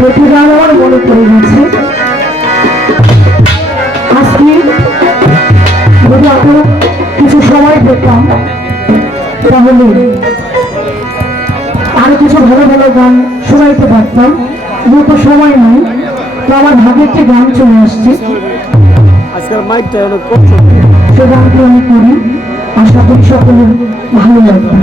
গান আমার মনে পড়ে গেছে। আজকে যদি এত কিছু সময় পেতাম তাহলে আরও কিছু ভালো ভালো গান শোনাইতে পারতাম। যেহেতু সময় নেই তো আমার ভাগে একটি গান চলে আসছে। সে গানটি আমি করি। আশা করি সকলের ভালো লাগবে।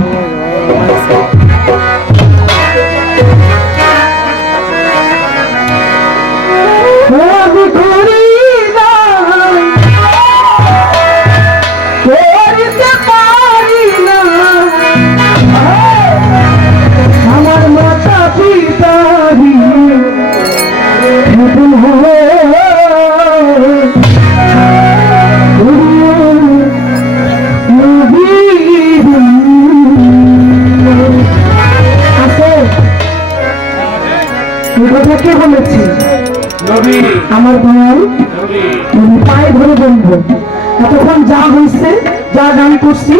এতক্ষণ যা হয়েছে, যা গান করছি,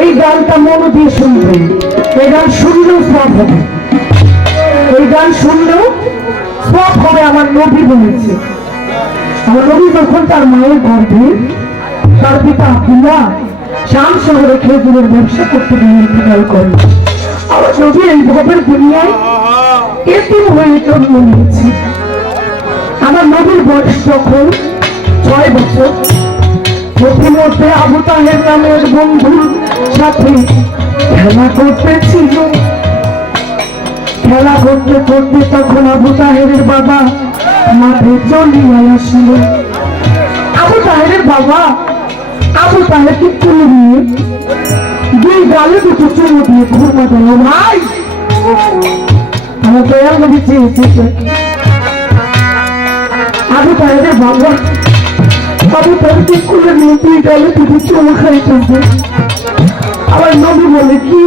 এই গানটা মন দিয়ে শুনবে। এই গান শুনলেও সব হবে। এই গান শুনলেও সব হবে আমার নবী বলেছে। আমার নবী যখন তার মায়ের গর্ভে, তার পিতা আব্দুল্লাহ শাম শহরে খেজুরের ব্যবসা করতে গিয়ে ইন্তেকাল করেন। আমার নবী এই ভবের দুনিয়ায় এতিম হয়ে জন্ম নিয়েছে। আমার নবীর বয়স যখন ছয় বছর। প্রতিমধ্যে আবু নামের বন্ধুর সাথে খেলা করতেছিল। খেলা করতে করতে তখন আবু তাহেরের বাবা মাঠে চলিয়া আসিল। আবু তাহেরের বাবা, আবু তাহেরকে তুলে নিয়ে দুই গালে দুটো চুমো দিয়ে ঘুরমা দিল ভাই আমার দয়াল নবী চেয়েছে আবু তাহেরের বাবা তাহেরকে তুলে নিয়ে দুই গালে দুটো চুমো খাইতেছে আবার নবী বলে, কি?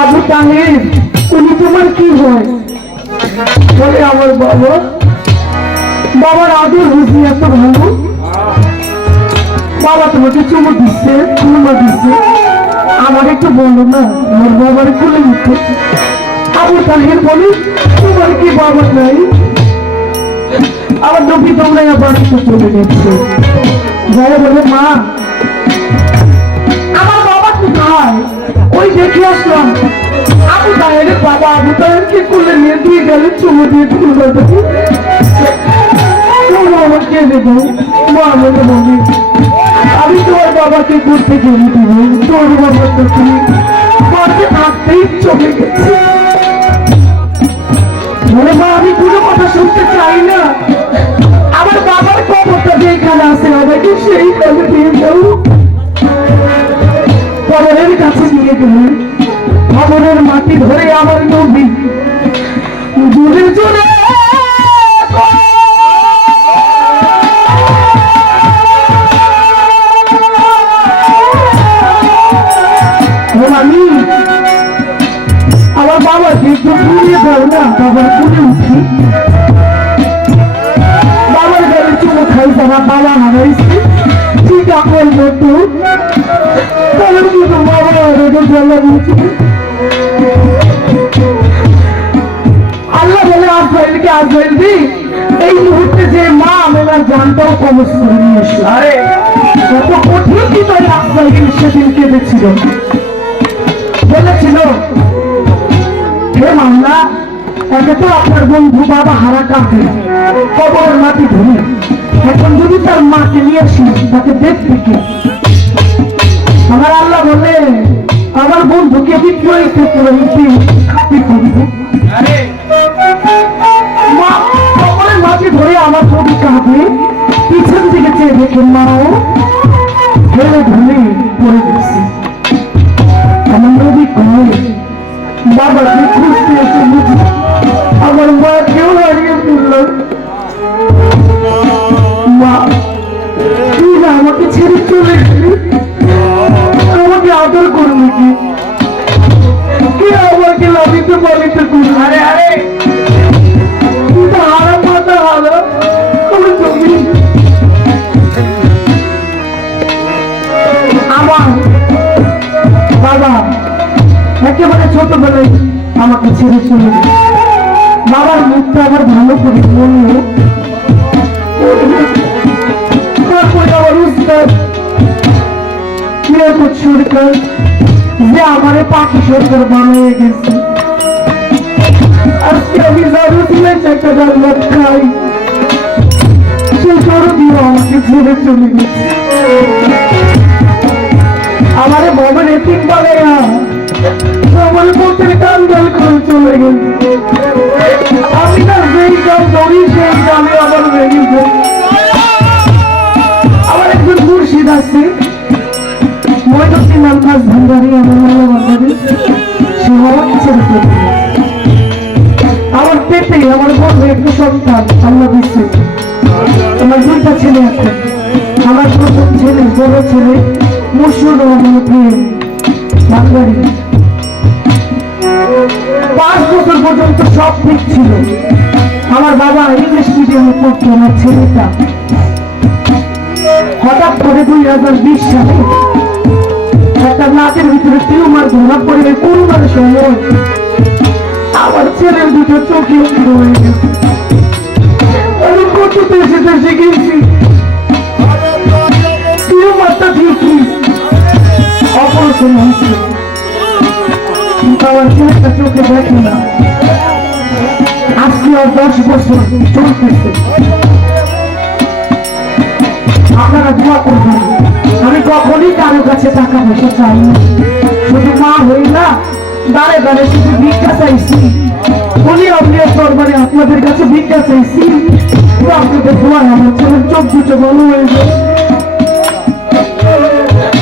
আবু তাহের, উনি তোমার কি হয়? বলে, আমার বাবা, বাবার আদর বুঝি এত ভালো। বাবা তোমাকে চুমো দিচ্ছে, চুমা দিচ্ছে। আমার একটু বলো না, আমার বাবার কোলে নিতে। আবু তাহের বলে, তোমার কি বাবা নাই? আমার নবী তোমরা বাড়িতে চলে গেছে। যাই বলে, মা, আমার বাবা কোথায় ওই দেখে আসলাম বাবা তাহেরকে কোলে নিয়ে দিয়ে গেলে। দিয়ে করতে দেবো মা আমাকে বলি আমি তোমার বাবাকে ঘুরতে গেলে দিব তোর বাবা তো তুমি থাকতেই চলে গেছে। মা, আমি কোনো কথা শুনতে চাই না। আমার বাবার কবরটা যেখানে আছে, আমাকে সেইখানে দিয়ে যাও। কবরের কাছে নিয়ে মাটি ধরে আমার নবী। জোরে জোরে আল্লাহ বলে আজরাইলকে আজরাইল দি এই মুহূর্তে যে মা আমার জানটাও কত কঠিন হৃদয় আজরাইল বলেছিল তো আপনার বন্ধু বাবা হারা কাঁদে কবর মাটি ধরে। এখন যদি তার মাকে নিয়ে আসি তাকে দেখতে কে? আমার আল্লাহ বলে আমার বন্ধুকে বিক্রয়িতে পুরোহিতে খাতি করব মা কবরের মাটি ধরে আমার ছবি কাঁদে পিছন থেকে চেয়ে দেখে মাও বাবা, একেবারে ছোটবেলায় আমাকে ছেড়ে চলে বাবার মুখটা আমার ভালো করে সরকার যে আমারে পাখি বানিয়ে গেছে। আজকে আমি জারু দিলে আমাকে ছেড়ে চলে গেছে। আমারে বাবার এতিম বলে পুত্রের কান জল করে চলে করি সেই আমার ভেঙে। আমার পেটে, আমার বড় একটা সন্তান দিচ্ছে। আমার দুইটা ছেলে আছে। আমার প্রথম ছেলে, বড় ছেলে। মুসুর বাঙালি। পাঁচ বছর পর্যন্ত সব ঠিক ছিল। আমার বাবা ইংলিশ মিডিয়ামে পড়তো, আমার ছেলেটা। হঠাৎ করে দুই হাজার বিশ সালে একটা নাচের ভিতরে টিউমার ধরা পড়ে করোনার সময় আমার ছেলের দুটো চোখে হয়ে গেছে। আমি কত দেশে দেশে গেছি টিউমারটা ঠিকই অপারেশন হয়েছে কিন্তু ছেলেটা চোখে দেখে না আজকে আর দশ বছর চলতেছে আপনারা দোয়া করবেন আমি কখনই কারও কাছে টাকা পয়সা চাই না শুধু মা হই না দাঁড়ে দাঁড়ে শুধু ভিক্ষা চাইছি উনি অপ্রিয় দরবারে আপনাদের কাছে ভিক্ষা চাইছি আপনাদের দোয়া আমার ছেলের চোখ দুটো ভালো হয়ে যায়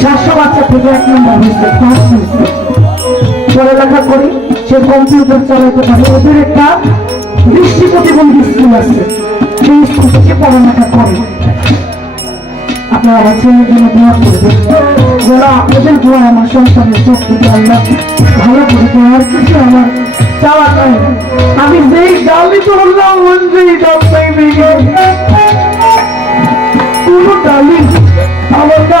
স্বাস্থ্য বাচ্চা থেকে এক নম্বর হয়েছে ফার্স্ট হয়েছে। পড়ালেখা করি, সে কম্পিউটার চালাতে পারে। ওদের একটা দৃষ্টি প্রতিবন্ধী স্কুল আছে। সেই স্কুল থেকে পড়ালেখা করে। আপনারা ছেলের জন্য দোয়া করবেন যারা আপনাদের দোয়া আমার সন্তানের চোখ থেকে আল্লাহ ভালো করে দেওয়ার কিছু আমার চাওয়া আমি যেই গালি করলাম মন যেই ডাক্তার ভেঙে কোনো ডালি আমার না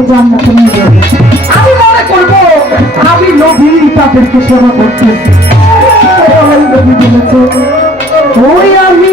নবী জান্নাতে নিয়ে যাব আমি মনে করব আমি নবী তাদেরকে সেবা করতেছি। ওই আমি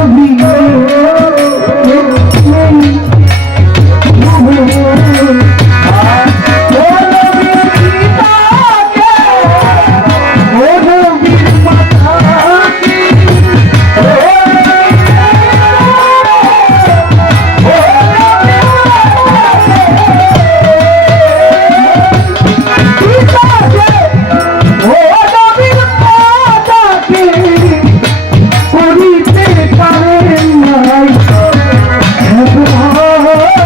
আমার ওরে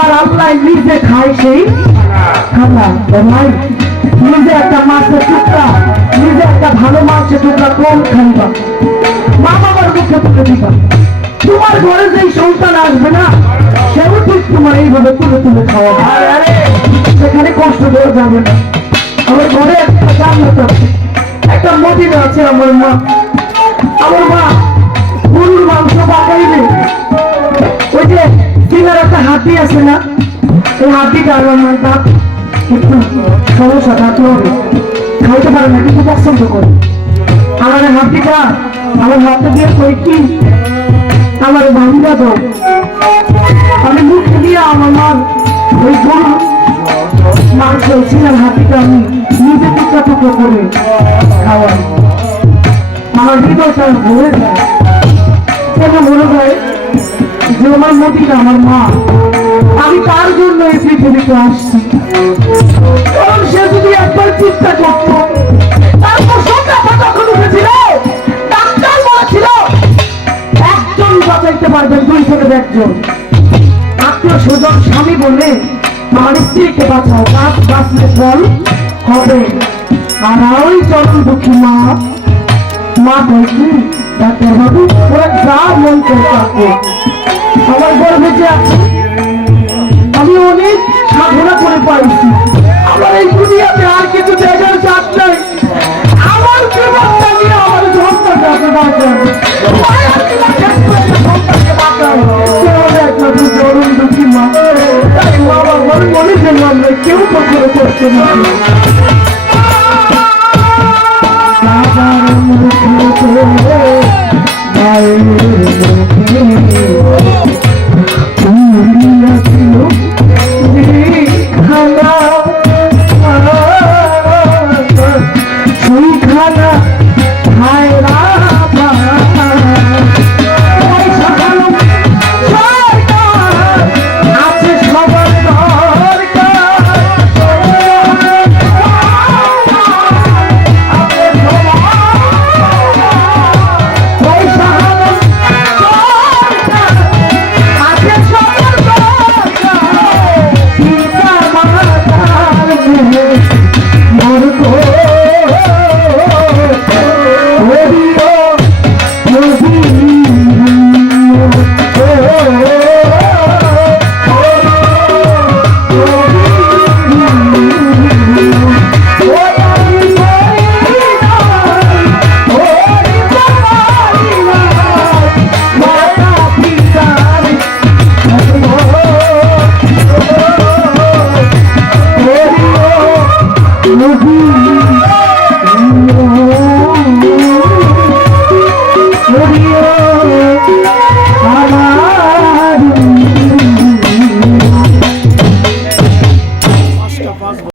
আমার আল্লাহ নিজে খায় সেই খানা। নিজে একটা মাছের টুকরা, নিজে একটা ভালো মাছের টুকরা কম খাইবা? মা বাবার মুখে তুলে দিবা। তোমার ঘরে যেই সন্তান আসবে না, সেও ঠিক তোমার এইভাবে তুলে তুলে খাওয়া সেখানে কষ্ট দেওয়া যাবে না। আমার ঘরে একটা জান্নাত আছে, একটা মদিনা আছে আমার মা। আমার মা গরুর মাংস পাকাইবে ওই যে সিনার একটা হাতি আছে না এই হাতিটা আমার দাঁত একটু সমস্যা থাকতে হবে। খাইতে পারে না, কিন্তু পছন্দ করে। আমার হাতিটা আমার হাতে দিয়ে কই কি? আমার ভাঙ্গা দাও। আমি মুখে দিয়ে আমার মার ওই গরু মাংস ছিলাম হাতিটা আমি নিজে টুকরা টুকরো করে খাওয়াই। আমার হৃদয়টা ভরে যায়। কেন মনে হয় যে আমার মদিনা আমার মা। আমি তার জন্য এই পৃথিবীতে আসছি। কারণ সে যদি একবার চিন্তা করত তার প্রসঙ্গটা তখন উঠেছিল। ডাক্তার বলেছিল একজন বাঁচাইতে পারবেন দুই থেকে একজন। আত্মীয় স্বজন, স্বামী বলে, আমার হবে। দুঃখী মা মা বলছি ডাক্তার বাবু ওরা যা মন করে। আমার গর্বে যে আছে আমি অনেক সাধনা করে পাইছি। আমার এই দুনিয়াতে আর কিছু দেখার চাপ নাই। আমার জীবনটা আমার সন্তানটাকে কেউ কখনো করছে না।